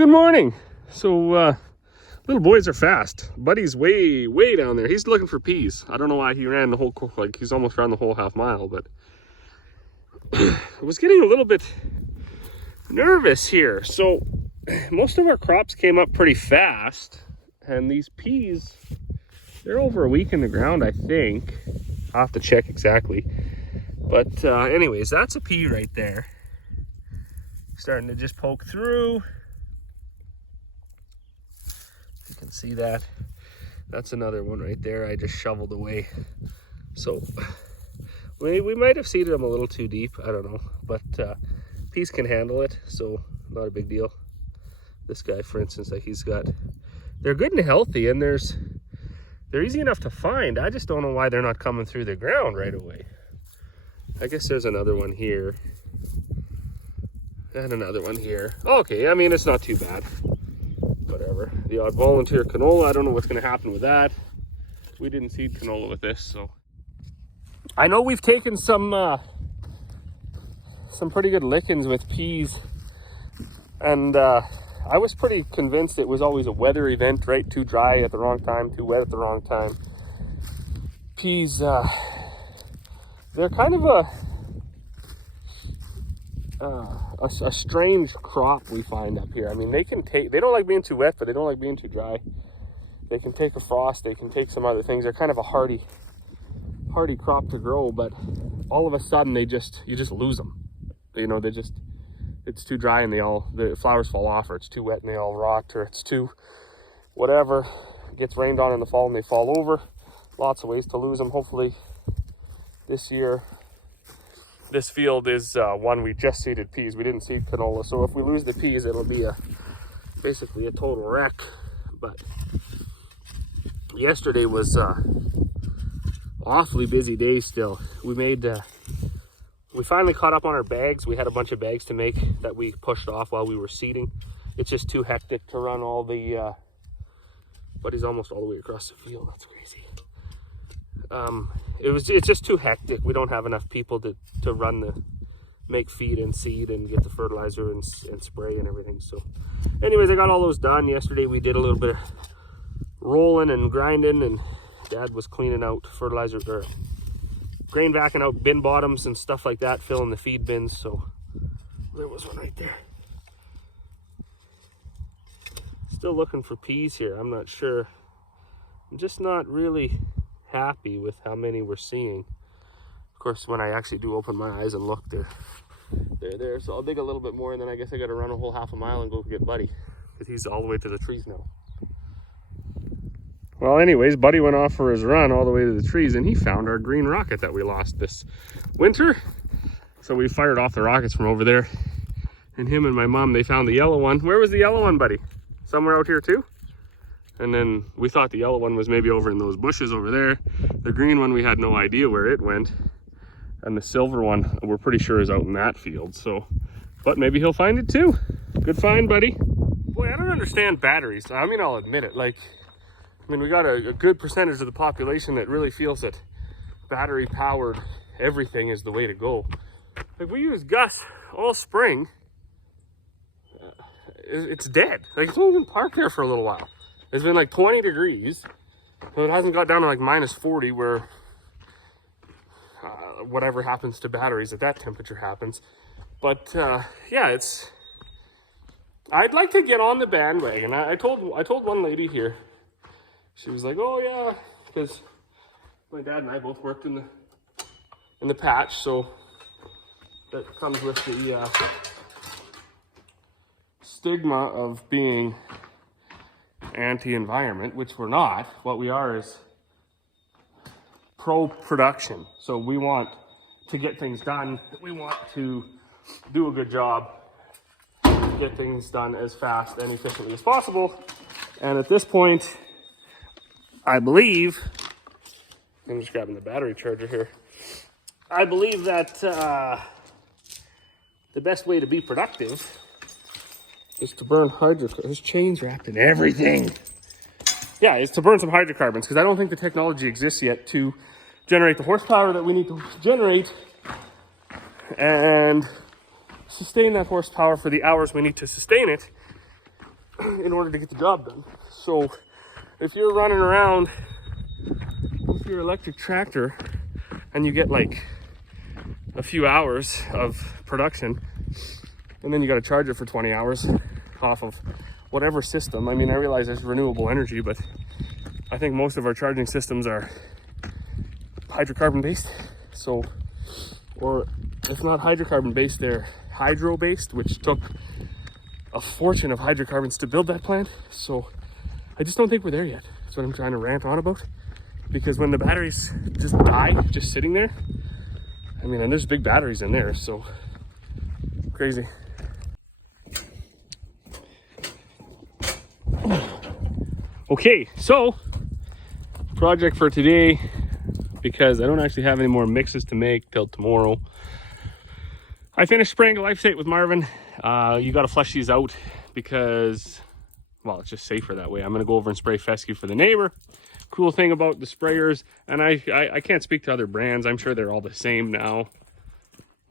good morning. So, little boys are fast. Buddy's way down there. He's looking for peas. I don't know why he ran the whole, like he's almost run the whole half mile, but I was getting a little bit nervous here. So, most of our crops came up pretty fast, and these peas, they're over a week in the ground, I think. I'll have to check exactly. But anyways, that's a pea right there. Starting to just poke through. You can see that. That's another one right there I just shoveled away. So we might have seeded them a little too deep, I don't know. But peas can handle it, so not a big deal. This guy, for instance, like they're good and healthy, and they're easy enough to find. I just don't know why they're not coming through the ground right away. I guess there's another one here. And another one here. Okay, I mean, it's not too bad. Whatever. The odd volunteer canola, I don't know what's going to happen with that. We didn't seed canola with this, so. I know we've taken some pretty good lickings with peas. And I was pretty convinced it was always a weather event, right? Too dry at the wrong time, too wet at the wrong time. Peas, they're kind of a strange crop we find up here. I mean, they don't like being too wet, but they don't like being too dry. They can take a frost, they can take some other things. They're kind of a hardy crop to grow, but all of a sudden you just lose them. You know, it's too dry and the flowers fall off, or it's too wet and they all rot, or it's too whatever. It gets rained on in the fall and they fall over. Lots of ways to lose them. Hopefully this year, this field is one we just seeded peas. We didn't seed canola, so if we lose the peas, it'll be basically a total wreck. But yesterday was awfully busy day still. We finally caught up on our bags. We had a bunch of bags to make that we pushed off while we were seeding. It's just too hectic to run all the, but he's almost all the way across the field. That's crazy. It's just too hectic. We don't have enough people to run make feed and seed and get the fertilizer and spray and everything. So anyways, I got all those done. Yesterday we did a little bit of rolling and grinding, and Dad was cleaning out fertilizer, or grain vacuuming out bin bottoms and stuff like that, filling the feed bins. So there was one right there. Still looking for peas here. I'm not sure. I'm just not really happy with how many we're seeing. Of course, when I actually do open my eyes and look, they're there. So I'll dig a little bit more, and then I guess I got to run a whole half a mile and go get Buddy, because he's all the way to the trees now. Well, anyways, Buddy went off for his run all the way to the trees, and he found our green rocket that we lost this winter. So we fired off the rockets from over there, and him and my mom, they found the yellow one. Where was the yellow one, Buddy? Somewhere out here too? And then we thought the yellow one was maybe over in those bushes over there. The green one, we had no idea where it went. And the silver one, we're pretty sure is out in that field. So, but maybe he'll find it too. Good find, Buddy. Boy, I don't understand batteries. I mean, I'll admit it. Like, I mean, we got a good percentage of the population that really feels that battery powered everything is the way to go. Like, we use Gus all spring. It's dead. Like, it's only been parked there for a little while. It's been like 20 degrees, so it hasn't got down to like minus 40 where whatever happens to batteries at that temperature happens. But yeah, I'd like to get on the bandwagon. I told one lady here, she was like, oh yeah, because my dad and I both worked in the patch, so that comes with the stigma of being anti-environment, which we're not. What we are is pro-production. So we want to get things done. We want to do a good job, get things done as fast and efficiently as possible. And at this point, I believe, I'm just grabbing the battery charger here. I believe that the best way to be productive is to burn hydrocarbons. There's chains wrapped in everything. Yeah, it's to burn some hydrocarbons, because I don't think the technology exists yet to generate the horsepower that we need to generate and sustain that horsepower for the hours we need to sustain it in order to get the job done. So if you're running around with your electric tractor and you get like a few hours of production, and then you got to charge it for 20 hours off of whatever system. I mean, I realize there's renewable energy, but I think most of our charging systems are hydrocarbon based. So, or if not hydrocarbon based, they're hydro based, which took a fortune of hydrocarbons to build that plant. So I just don't think we're there yet. That's what I'm trying to rant on about. Because when the batteries just die, just sitting there, I mean, and there's big batteries in there, so crazy. Okay, so project for today, because I don't actually have any more mixes to make till tomorrow. I finished spraying glyphosate with Marvin. You got to flush these out because, well, it's just safer that way. I'm going to go over and spray fescue for the neighbor. Cool thing about the sprayers, and I can't speak to other brands. I'm sure they're all the same now.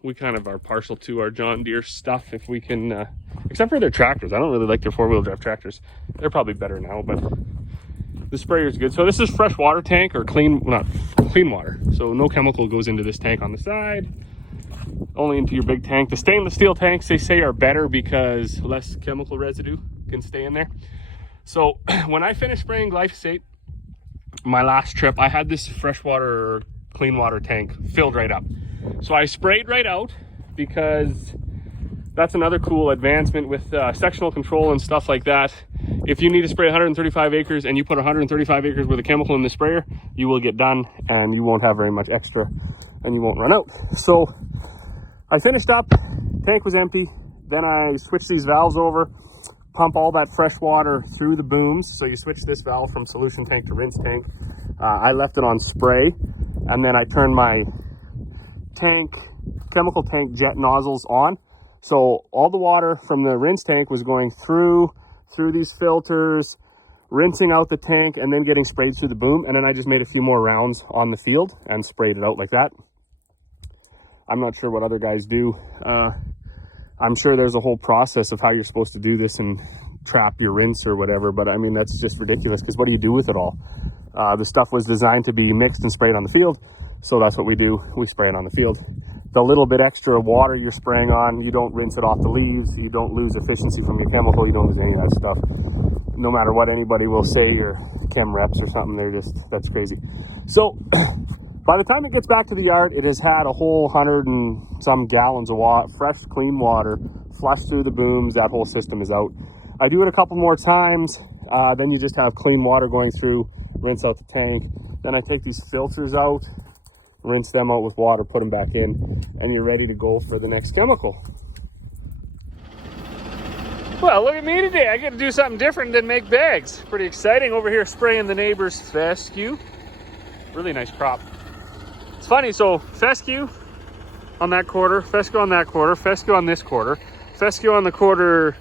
We kind of are partial to our John Deere stuff if we can, except for their tractors. I don't really like their four-wheel drive tractors. They're probably better now, but the sprayer is good. So this is fresh water tank, or not clean water. So no chemical goes into this tank on the side, only into your big tank. The stainless steel tanks, they say, are better because less chemical residue can stay in there. So when I finished spraying glyphosate, my last trip, I had this freshwater or clean water tank filled right up. So I sprayed right out because that's another cool advancement with sectional control and stuff like that. If you need to spray 135 acres and you put 135 acres worth of chemical in the sprayer, you will get done and you won't have very much extra and you won't run out. So I finished up, tank was empty. Then I switched these valves over, pump all that fresh water through the booms. So you switch this valve from solution tank to rinse tank. I left it on spray, and then I turned my chemical tank jet nozzles on. So all the water from the rinse tank was going through these filters, rinsing out the tank, and then getting sprayed through the boom. And then I just made a few more rounds on the field and sprayed it out like that. I'm not sure what other guys do. I'm sure there's a whole process of how you're supposed to do this and trap your rinse or whatever, but I mean, that's just ridiculous, because what do you do with it all? The stuff was designed to be mixed and sprayed on the field, so that's what we do. We spray it on the field. The little bit extra water you're spraying on, you don't rinse it off the leaves, you don't lose efficiency from your chemical, you don't lose any of that stuff. No matter what anybody will say, your chem reps or something, that's crazy. So by the time it gets back to the yard, it has had a whole 100 and some gallons of water, fresh, clean water, flushed through the booms. That whole system is out. I do it a couple more times. Then you just have clean water going through, rinse out the tank. Then I take these filters out, rinse them out with water, put them back in, and you're ready to go for the next chemical. Well, look at me today. I get to do something different than make bags. Pretty exciting. Over here spraying the neighbor's fescue. Really nice crop. It's funny, so fescue on that quarter, fescue on that quarter, fescue on this quarter, fescue on the quarter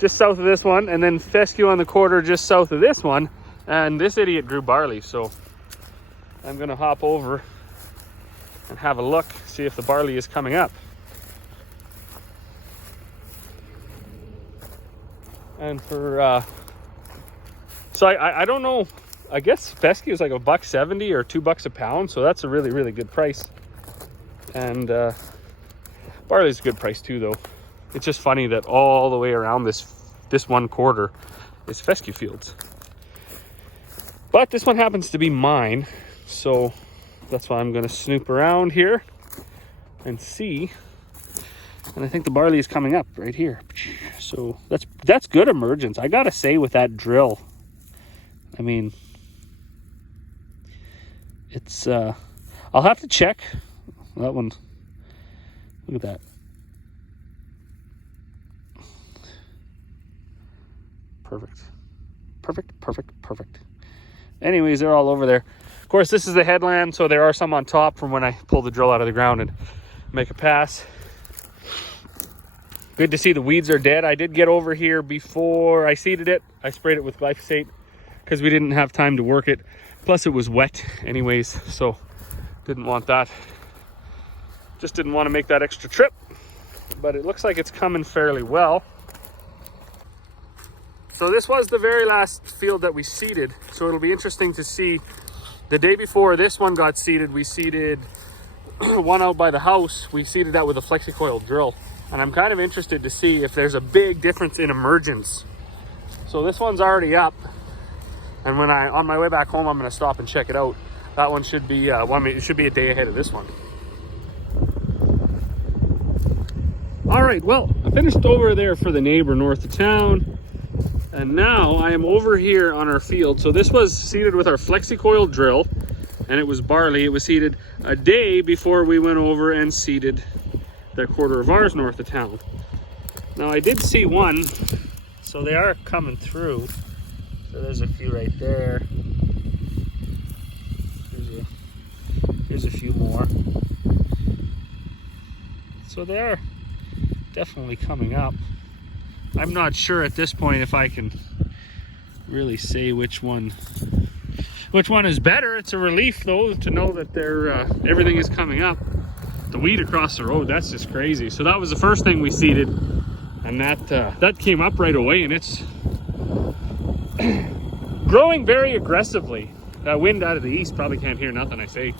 just south of this one, and then fescue on the quarter just south of this one, and this idiot grew barley. So I'm gonna hop over and have a look, see if the barley is coming up. And for so I don't know, I guess fescue is like $1.70 or $2 a pound, so that's a really, really good price. And barley's a good price too, though. It's just funny that all the way around this one quarter is fescue fields. But this one happens to be mine, so that's why I'm going to snoop around here and see. And I think the barley is coming up right here. So that's good emergence. I gotta say, with that drill, I mean, it's I'll have to check that one. Look at that. Perfect. Anyways, they're all over there. Of course, this is the headland, so there are some on top from when I pull the drill out of the ground and make a pass. Good to see the weeds are dead. I did get over here before I seeded it. I sprayed it with glyphosate because we didn't have time to work it. Plus it was wet anyways, so didn't want that. Just didn't want to make that extra trip. But it looks like it's coming fairly well. So this was the very last field that we seeded. So it'll be interesting to see. The day before this one got seeded, we seeded one out by the house. We seeded that with a flexi-coil drill. And I'm kind of interested to see if there's a big difference in emergence. So this one's already up. And when on my way back home, I'm gonna stop and check it out. That one should be, it should be a day ahead of this one. All right, well, I finished over there for the neighbor north of town. And now I am over here on our field. So this was seeded with our flexi-coil drill, and it was barley. It was seeded a day before we went over and seeded that quarter of ours north of town. Now I did see one, so they are coming through. So there's a few right there. Here's a few more. So they are definitely coming up. I'm not sure at this point if I can really say which one is better. It's a relief though to know that everything is coming up. The weed across the road, that's just crazy. So that was the first thing we seeded, and that came up right away, and it's growing very aggressively. That wind out of the east probably can't hear nothing I say.